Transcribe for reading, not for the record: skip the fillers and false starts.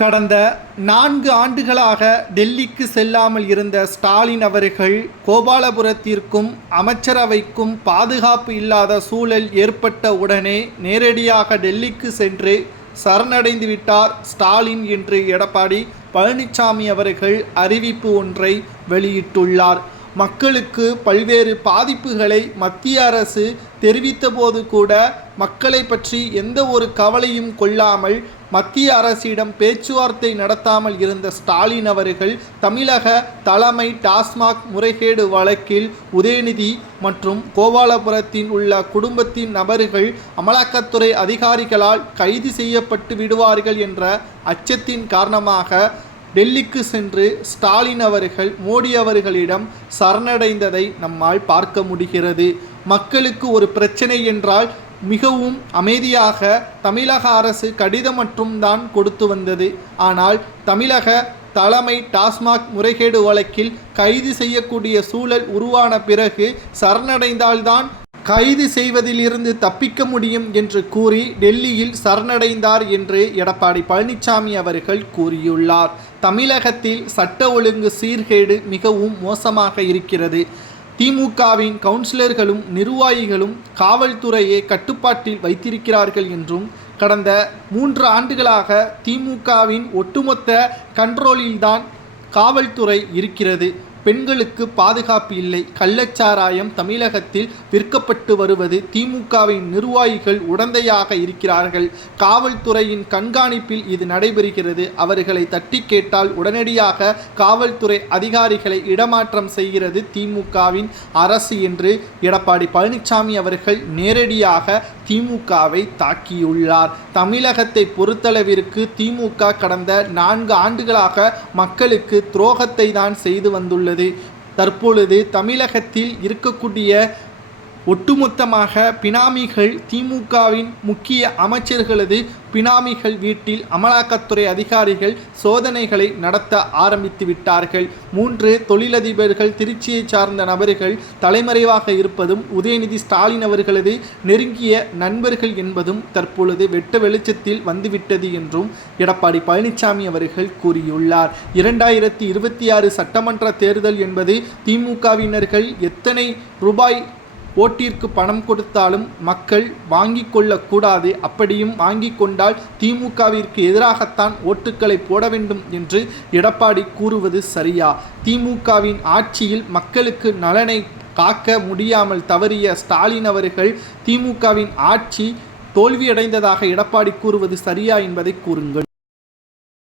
கடந்த 4 ஆண்டுகளாக டெல்லிக்கு செல்லாமல் இருந்த ஸ்டாலின் அவர்கள் கோபாலபுரத்திற்கும் அமைச்சரவைக்கும் பாதுகாப்பு இல்லாத சூழல் ஏற்பட்ட உடனே நேரடியாக டெல்லிக்கு சென்று சரணடைந்து விட்டார் ஸ்டாலின் என்று எடப்பாடி பழனிசாமி அவர்கள் அறிவிப்பு ஒன்றை வெளியிட்டுள்ளார். மக்களுக்கு பல்வேறு பாதிப்புகளை மத்திய அரசு தெரிவித்தபோது கூட மக்களை பற்றி எந்த ஒரு கவலையும் கொள்ளாமல் மத்திய அரசிடம் பேச்சுவார்த்தை நடத்தாமல் இருந்த ஸ்டாலின் அவர்கள் தமிழக தலைமை டாஸ்மாக் முறைகேடு வழக்கில் உதயநிதி மற்றும் கோபாலபுரத்தில் உள்ள குடும்பத்தின் நபர்கள் அமலாக்கத்துறை அதிகாரிகளால் கைது செய்யப்பட்டு விடுவார்கள் என்ற அச்சத்தின் காரணமாக டெல்லிக்கு சென்று ஸ்டாலின் அவர்கள் மோடி அவர்களிடம் சரணடைந்ததை நம்மால் பார்க்க முடிகிறது. மக்களுக்கு ஒரு பிரச்சனை என்றால் மிகவும் அமைதியாக தமிழக அரசு கடிதம் மற்றும் தான் கொடுத்து வந்தது. ஆனால் தமிழக தலைமை டாஸ்மாக் முறைகேடு வழக்கில் கைது செய்யக்கூடிய சூழல் உருவான பிறகு சரணடைந்தால்தான் கைது செய்வதிலிருந்து தப்பிக்க முடியும் என்று கூறி டெல்லியில் சரணடைந்தார் என்று எடப்பாடி பழனிசாமி அவர்கள் கூறியுள்ளார். தமிழகத்தில் சட்ட ஒழுங்கு சீர்கேடு மிகவும் மோசமாக இருக்கிறது. திமுகவின் கவுன்சிலர்களும் நிர்வாகிகளும் காவல்துறையை கட்டுப்பாட்டில் வைத்திருக்கிறார்கள் என்றும் கடந்த 3 ஆண்டுகளாக திமுகவின் ஒட்டுமொத்த கண்ட்ரோலில்தான் காவல்துறை இருக்கிறது. பெண்களுக்கு பாதுகாப்பு இல்லை. கள்ளச்சாராயம் தமிழகத்தில் விற்கப்பட்டு வருவது திமுகவின் நிர்வாகிகள் உடந்தையாக இருக்கிறார்கள். காவல்துறையின் கண்காணிப்பில் இது நடைபெறுகிறது. அவர்களை தட்டி கேட்டால் உடனடியாக காவல்துறை அதிகாரிகளை இடமாற்றம் செய்கிறது திமுகவின் அரசு என்று எடப்பாடி பழனிசாமி அவர்கள் நேரடியாக திமுகவை தாக்கியுள்ளார். தமிழகத்தை பொறுத்தளவிற்கு திமுக கடந்த 4 ஆண்டுகளாக மக்களுக்கு துரோகத்தை தான் செய்து வந்துள்ளது. தற்பொழுது தமிழகத்தில் இருக்கக்கூடிய ஒட்டுமொத்தமாக பினாமிகள் திமுகவின் முக்கிய அமைச்சர்களது பினாமிகள் வீட்டில் அமலாக்கத்துறை அதிகாரிகள் சோதனைகளை நடத்த ஆரம்பித்து விட்டார்கள். 3 தொழிலதிபர்கள் திருச்சியை சார்ந்த நபர்கள் தலைமறைவாக இருப்பதும் உதயநிதி ஸ்டாலின் அவர்களது நெருங்கிய நண்பர்கள் என்பதும் தற்பொழுது வெட்ட வெளிச்சத்தில் வந்துவிட்டது என்றும் எடப்பாடி பழனிசாமி அவர்கள் கூறியுள்ளார். 2026 சட்டமன்ற தேர்தல் என்பது திமுகவினர்கள் எத்தனை ரூபாய் ஓட்டிற்கு பணம் கொடுத்தாலும் மக்கள் வாங்கி கொள்ளக்கூடாது. அப்படியும் வாங்கி கொண்டால் திமுகவிற்கு எதிராகத்தான் ஓட்டுக்களை போட வேண்டும் என்று எடப்பாடி கூறுவது சரியா? திமுகவின் ஆட்சியில் மக்களுக்கு நலனை காக்க முடியாமல் தவறிய ஸ்டாலின் அவர்கள் திமுகவின் ஆட்சி தோல்வியடைந்ததாக எடப்பாடி கூறுவது சரியா என்பதை கூறுங்கள்.